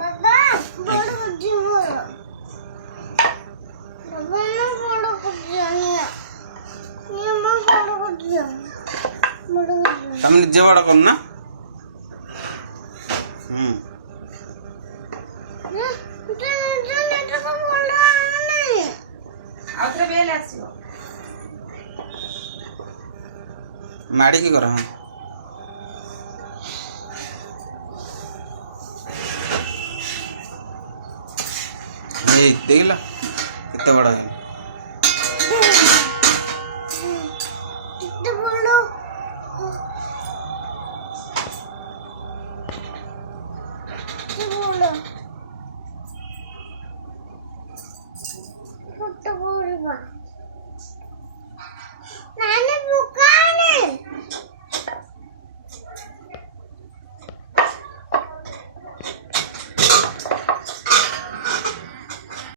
बाबा बड़ बुद्धि मोर बाबा ना बड़ बुद्धि आनिया ये मैं बड़ बुद्धि हम निजे बड़ कर ना आउथरे बेल आसीबो माड़ी की कर ये देखला कितना बड़ा है कितना बड़ा कितना बड़ा